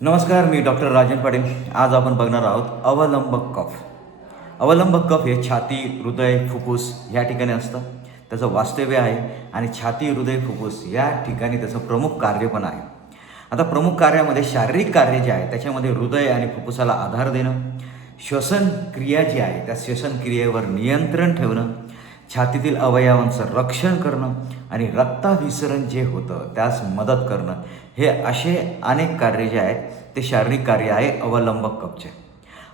नमस्कार, मी डॉक्टर राजन पाटील. आज आपण बघणार आहोत अवलंबक कफ. अवलंबक कफ हे छाती, हृदय, फुफ्फुस या ठिकाणी असतं. त्याचं वास्तव्य आहे आणि छाती, हृदय, फुफ्फुस या ठिकाणी त्याचं प्रमुख कार्य पण आहे. आता प्रमुख कार्यामध्ये शारीरिक कार्य जे आहे त्याच्यामध्ये हृदय आणि फुफ्फुसाला आधार देणं, श्वसन क्रिया जी आहे त्या श्वसन क्रियेवर नियंत्रण ठेवणं, छातीतील अवयवांचं रक्षण करणं आणि रक्ताभिसरण जे होतं त्यास मदत करणं, हे असे अनेक कार्य जे आहेत ते शारीरिक कार्य आहे अवलंबक कफचे.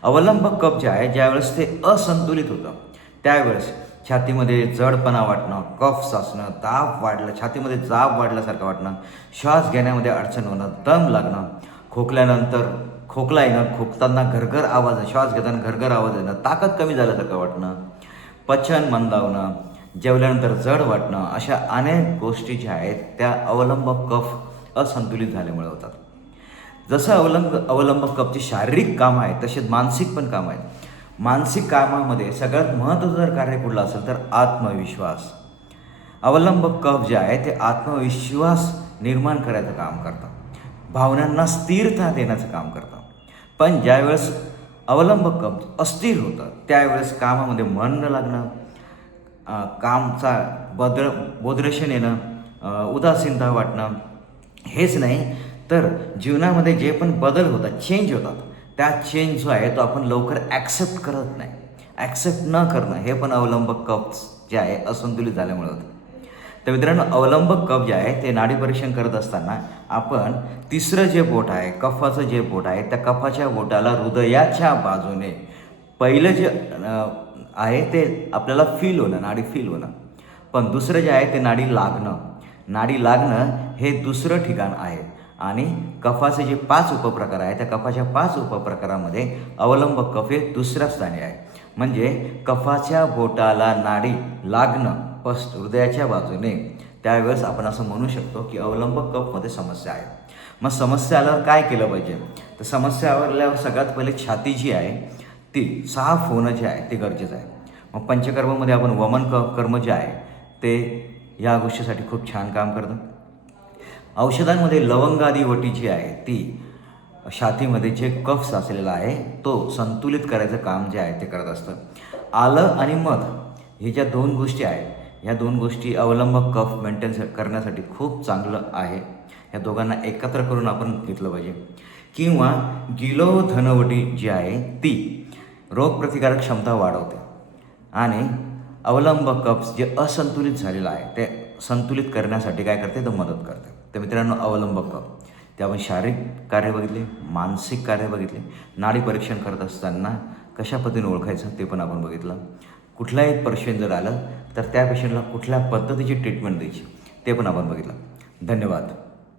अवलंबक कफ जे आहे ज्यावेळेस ते असंतुलित होतं त्यावेळेस छातीमध्ये जडपणा वाटणं, कफ साचणं, दाब वाढलं, छातीमध्ये दाब वाढल्यासारखं वाटणं, श्वास घेण्यामध्ये अडचण होणं, दम लागणं, खोकल्यानंतर खोकला येणं, खोकताना घरघर आवाज, श्वास घेताना घरघर आवाज येणं, ताकद कमी झाल्यासारखं वाटणं, पचन मंदावणं, जेवल्यानंतर जड वाटणं, अशा अनेक गोष्टी ज्या आहेत त्या अवलंबक कफ असंतुलित झाल्यामुळे होतात. जसं अवलंबक कफची शारीरिक कामं आहेत तसेच मानसिक पण कामं आहेत. मानसिक कामामध्ये सगळ्यात महत्त्वाचं जर कार्य कुठलं असेल तर आत्मविश्वास. अवलंबक कफ जे आहे ते आत्मविश्वास निर्माण करायचं काम करतं, भावनांना स्थिरता देण्याचं काम करतं. पण ज्यावेळेस अवलंबक कफ अस्थिर होतं त्यावेळेस कामामध्ये मन न लागणं, कामचा बोधरेशन येणं, उदासीनता वाटणं, हेच नाही तर जीवनामध्ये जे पण बदल होतात, चेंज होतात, त्या चेंज जो आहे तो आपण लवकर ॲक्सेप्ट करत नाही. ॲक्सेप्ट न करणं हे पण अवलंबक कफ जे आहे असंतुलित झाल्यामुळे होतं. तर मित्रांनो, अवलंबक कफ जे आहे ते नाडी परीक्षण करत असताना आपण तिसरं जे बोट आहे, कफाचं जे बोट आहे, त्या कफाच्या बोटाला हृदयाच्या बाजूने पहिलं जे आहे ते आपल्याला फील होणं, नाडी फील होणं. पण दुसरं जे आहे ते नाडी लागणं. नाडी लागणं हे दुसरं ठिकाण आहे. आणि कफाचे जे 5 उपप्रकार आहेत त्या कफाच्या 5 उपप्रकारामध्ये अवलंबक कफ हे दुसऱ्या स्थानी आहे. म्हणजे कफाच्या बोटाला नाडी लागणं हृदयाच्या बाजूने, त्यावेळेस आपण असं म्हणू शकतो की अवलंबक कफमध्ये समस्या आहे. मग समस्या आल्यावर काय केलं पाहिजे? तर समस्या आल्यावर सगळ्यात पहिले छाती जी आहे ती साफ होणं जे आहे ते गरजेचं आहे. मग पंचकर्मामध्ये आपण वमन कर्म जे आहे ते या गोष्टीसाठी खूप छान काम करतं. औषधांमध्ये लवंगादी वटी जी आहे ती छातीमध्ये जे कफ साचलेला आहे तो संतुलित करायचं काम जे आहे ते करत असतं. आलं आणि मध हे ज्या 2 गोष्टी आहेत, ह्या 2 गोष्टी अवलंबक कफ मेंटेन करण्यासाठी खूप चांगलं आहे. या दोघांना एकत्र करून आपण घेतलं पाहिजे. किंवा गिलो धनवटी जी आहे ती रोगप्रतिकारक क्षमता वाढवते आणि अवलंबक कफ जे असंतुलित झालेलं आहे ते संतुलित करण्यासाठी काय करते तर मदत करते. तर मित्रांनो, अवलंबक कफ ते आपण शारीरिक कार्य बघितले, मानसिक कार्य बघितले, नाडी परीक्षण करत असताना कशा पद्धतीने ओळखायचं ते पण आपण बघितलं. कुठलाही पेशंट जर आलं तर त्या पेशंटला कुठल्या पद्धतीची ट्रीटमेंट द्यायची ते पण आपण बघितलं. धन्यवाद.